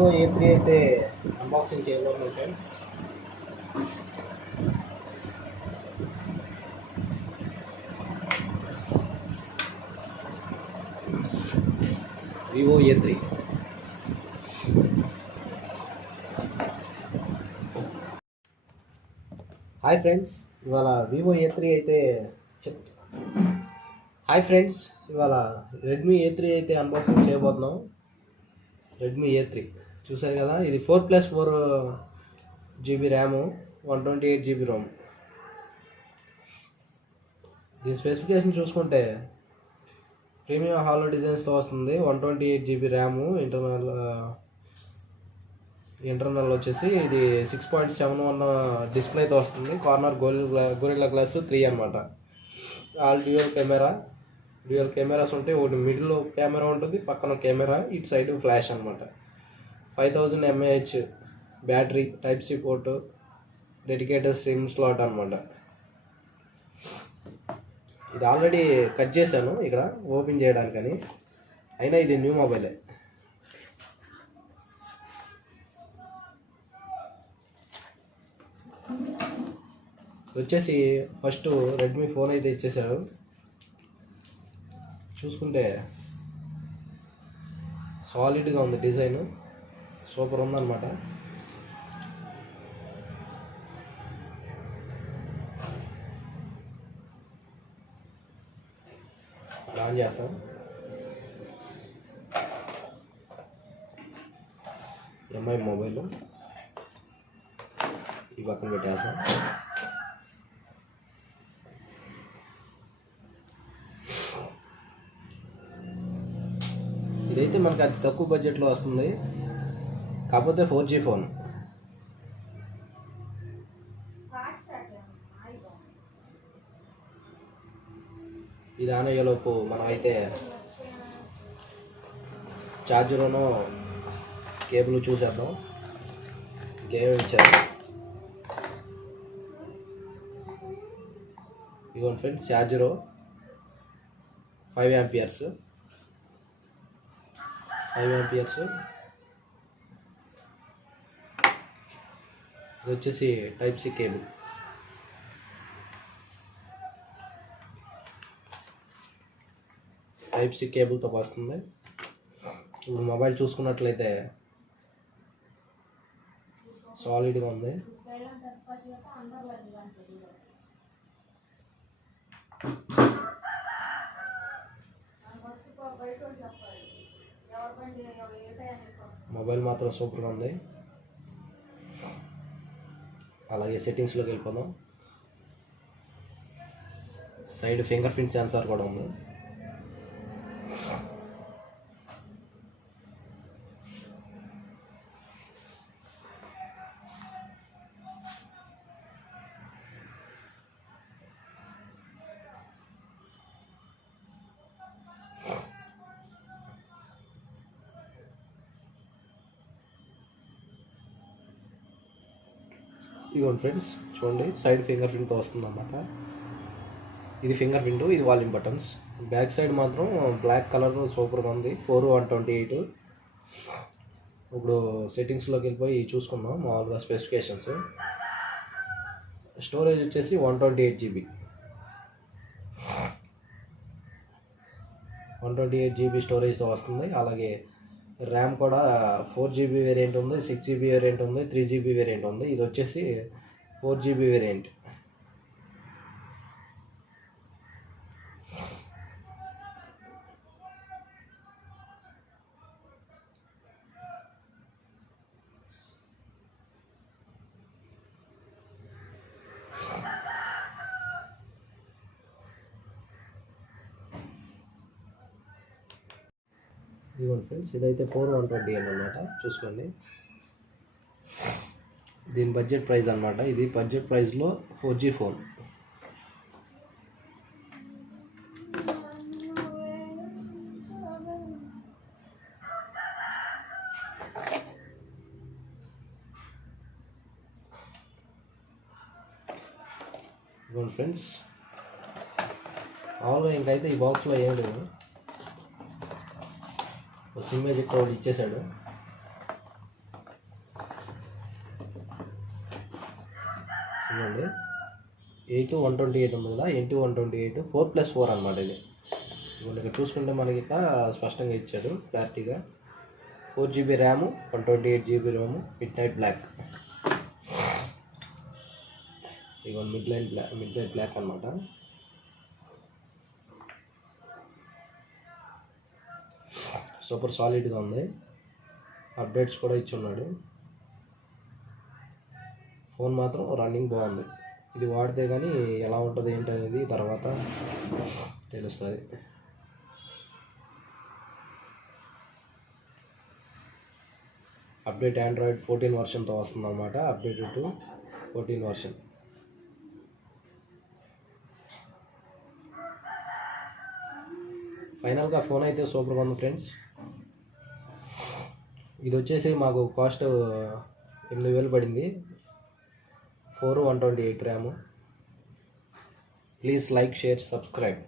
Vivo A three అయితే unboxing చేయబోతున్నాం friends Vivo A three. Hi friends ఇవాళ Vivo A three అయితే hi friends ఇవాళ రెడ్మీ ఏ త్రీ అయితే అన్బాక్సింగ్ చేయబోతున్నాం. Redmi A three. చూసారు కదా ఇది four plus four GB RAM one twenty eight GB ROM. దీని స్పెసిఫికేషన్ చూసుకుంటే ప్రీమియం హాలో డిజైన్స్తో వస్తుంది one twenty eight GB RAM internal internal వచ్చేసి ఇది సిక్స్ పాయింట్ సెవెన్ వన్ డిస్ప్లేతో వస్తుంది కార్నర్ గోల్ గొరిల్లా గ్లాస్ త్రీ అనమాట all dual camera dual cameras ఉంటాయి ఒకటి మిడిల్లో కెమెరా ఉంటుంది పక్కన కెమెరా ఇటు సైడ్ ఫ్లాష్ అనమాట five thousand mAh battery type C port dedicated SIM slot అనమాట ఇది ఆల్రెడీ కట్ చేశాను ఇక్కడ ఓపెన్ చేయడానికని. అయినా ఇది న్యూ మొబైలే. వచ్చేసి ఫస్ట్ రెడ్మీ ఫోన్ అయితే ఇచ్చేసాడు చూసుకుంటే సాలిడ్గా ఉంది డిజైన్. సూపర్ ఉందన్నమాట. ఆన్ చేస్తాం. ఎంఐ మొబైల్ ఈ పక్కన పెట్టేస్తాం. ఇదైతే మనకి అతి తక్కువ బడ్జెట్లో వస్తుంది. కాకపోతే ఫోర్ జీ ఫోన్. ఇది ఆన్ అయ్యేలోపు మనం అయితే ఛార్జర్ను కేబుల్ చూసేద్దాం. ఇంకేమేమి ఇచ్చారు? ఇదిగోండి friends charger five amperes five amperes ఇది వచ్చేసి type C cable type C కేబుల్తో వస్తుంది. ఇప్పుడు మొబైల్ చూసుకున్నట్లయితే సాలిడ్గా ఉంది. మొబైల్ మాత్రం సూపర్గా ఉంది. అలాగే సెట్టింగ్స్లోకి వెళ్ళిపోదాం. సైడ్ ఫింగర్ ప్రింట్ సెన్సార్ కూడా ఉంది. ఇదిగోండి ఫ్రెండ్స్ చూడండి సైడ్ ఫింగర్ ప్రింట్తో వస్తుంది అన్నమాట ఇది ఫింగర్ ప్రింట్ ఇది వాల్యూమ్ బటన్స్ బ్యాక్ సైడ్ మాత్రం బ్లాక్ కలర్ సూపర్గా ఉంది. ఫోర్ వన్ ట్వంటీ ఎయిట్ ఇప్పుడు సెట్టింగ్స్లోకి వెళ్ళిపోయి చూసుకుందాం మామూలుగా స్పెసిఫికేషన్స్ స్టోరేజ్ వచ్చేసి one twenty eight GB one twenty eight GB స్టోరేజ్తో వస్తుంది. అలాగే ర్యామ్ కూడా ఫోర్ జీబీ వేరియంట్ ఉంది సిక్స్ జీబీ వేరియంట్ ఉంది త్రీ జీబీ వేరియంట్ ఉంది. ఇది వచ్చేసి ఫోర్ జీబీ వేరియంట్. ఇదిగోండి ఫ్రెండ్స్ ఇదైతే ఫోర్ వన్ ట్వంటీ ఎయిట్ అనమాట చూసుకోండి. దీని బడ్జెట్ ప్రైస్ అనమాట ఇది బడ్జెట్ ప్రైస్లో ఫోర్ జీ ఫోన్ ఫ్రెండ్స్. మామూలుగా ఇంకైతే ఈ బాక్స్లో ఏం లేదు. సిమ్ ఎక్కడ ఒకటి ఇచ్చేసాడు. చూడండి ఎయిట్ వన్ ట్వంటీ ఎయిట్ ఉంది కదా eight one twenty eight four plus four అనమాట ఇది. మనకి చూసుకుంటే మనకి ఇట్లా స్పష్టంగా ఇచ్చాడు క్లారిటీగా. Four GB RAM one twenty eight GB RAM midnight black ఇక mid line black mid light black అనమాట సూపర్ సాలిడ్గా ఉంది. అప్డేట్స్ కూడా ఇచ్చి ఉన్నాడు ఫోన్ మాత్రం రన్నింగ్ బాగుంది. ఇది వాడితే కానీ ఎలా ఉంటుంది ఏంటి అనేది తర్వాత తెలుస్తుంది. అప్డేట్ ఆండ్రాయిడ్ ఫోర్టీన్ వర్షన్తో వస్తుంది అనమాట అప్డేట్ టు ఫోర్టీన్ వర్షన్. ఫైనల్గా ఫోన్ అయితే సూపర్గా ఉంది ఫ్రెండ్స్. ఇది వచ్చేసి మాకు కాస్ట్ ఎనిమిది వేలు పడింది. Four one twenty eight RAM. Please like share subscribe.